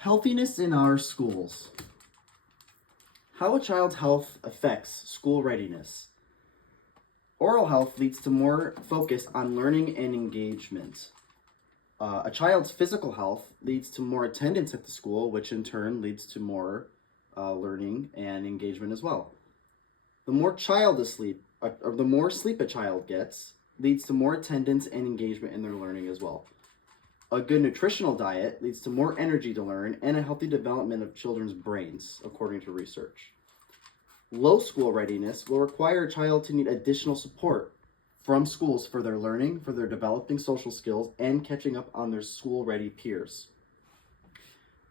Healthiness in our schools. How a child's health affects school readiness. Oral health leads to more focus on learning and engagement. A child's physical health leads to more attendance at the school, which in turn leads to more learning and engagement as well. The more the more sleep a child gets, leads to more attendance and engagement in their learning as well. A good nutritional diet leads to more energy to learn and a healthy development of children's brains, according to research. Low school readiness will require a child to need additional support from schools for their learning, for their developing social skills, and catching up on their school-ready peers.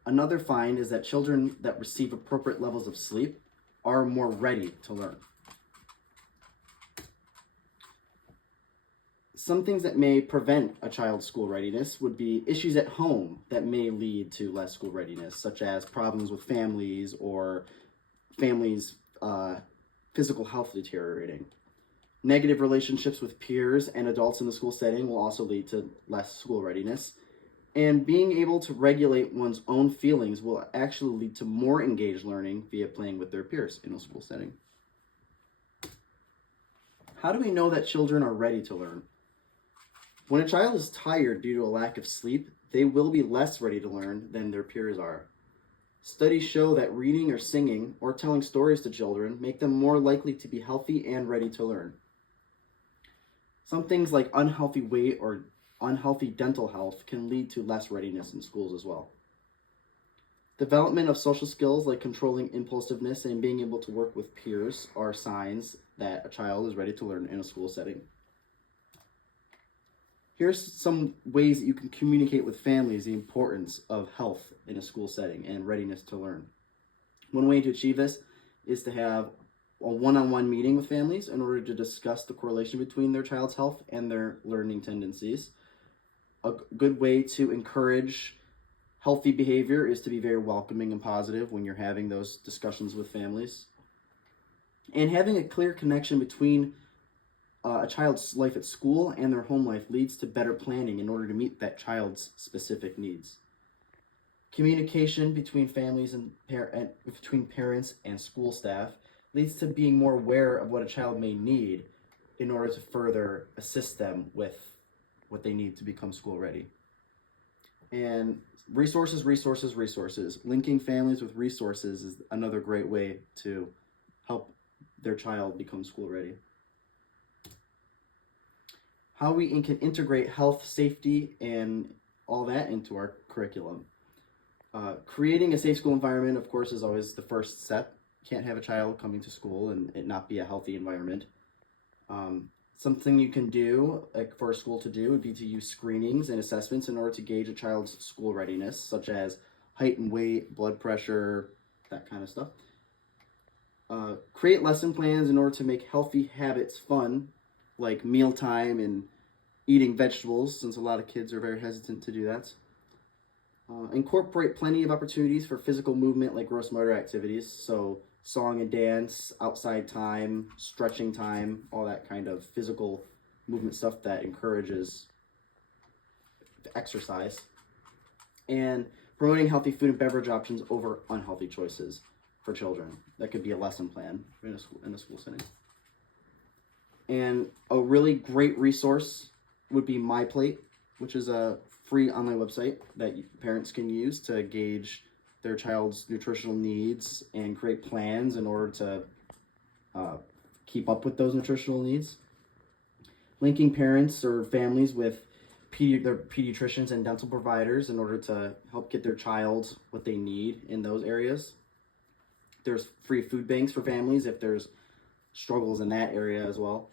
Another find is that children that receive appropriate levels of sleep are more ready to learn. Some things that may prevent a child's school readiness would be issues at home that may lead to less school readiness, such as problems with families or families' physical health deteriorating. Negative relationships with peers and adults in the school setting will also lead to less school readiness. And being able to regulate one's own feelings will actually lead to more engaged learning via playing with their peers in a school setting. How do we know that children are ready to learn? When a child is tired due to a lack of sleep, they will be less ready to learn than their peers are. Studies show that reading or singing or telling stories to children make them more likely to be healthy and ready to learn. Some things like unhealthy weight or unhealthy dental health can lead to less readiness in schools as well. Development of social skills like controlling impulsiveness and being able to work with peers are signs that a child is ready to learn in a school setting. Here's some ways that you can communicate with families the importance of health in a school setting and readiness to learn. One way to achieve this is to have a one-on-one meeting with families in order to discuss the correlation between their child's health and their learning tendencies. A good way to encourage healthy behavior is to be very welcoming and positive when you're having those discussions with families. And having a clear connection between a child's life at school and their home life leads to better planning in order to meet that child's specific needs. Communication between families and between parents and school staff leads to being more aware of what a child may need in order to further assist them with what they need to become school ready. And resources. Linking families with resources is another great way to help their child become school ready. How we can integrate health, safety, and all that into our curriculum. Creating a safe school environment, of course, is always the first step. You can't have a child coming to school and it not be a healthy environment. Something you can do, like for a school to do, would be to use screenings and assessments in order to gauge a child's school readiness, such as height and weight, blood pressure, that kind of stuff. Create lesson plans in order to make healthy habits fun, like mealtime and eating vegetables, since a lot of kids are very hesitant to do that. Incorporate plenty of opportunities for physical movement like gross motor activities, so song and dance, outside time, stretching time, all that kind of physical movement stuff that encourages exercise. And promoting healthy food and beverage options over unhealthy choices for children. That could be a lesson plan in a school setting. And a really great resource would be MyPlate, which is a free online website that parents can use to gauge their child's nutritional needs and create plans in order to keep up with those nutritional needs. Linking parents or families with their pediatricians and dental providers in order to help get their child what they need in those areas. There's free food banks for families if there's struggles in that area as well.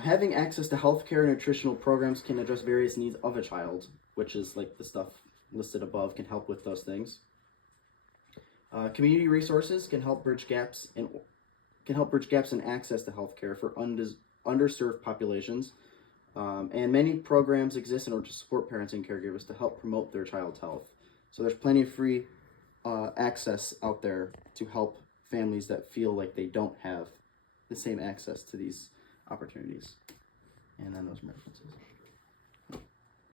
Having access to healthcare and nutritional programs can address various needs of a child, which is like the stuff listed above can help with those things. Community resources can help bridge gaps in access to healthcare for underserved populations. And many programs exist in order to support parents and caregivers to help promote their child's health. So there's plenty of free access out there to help families that feel like they don't have the same access to these opportunities. And then those references.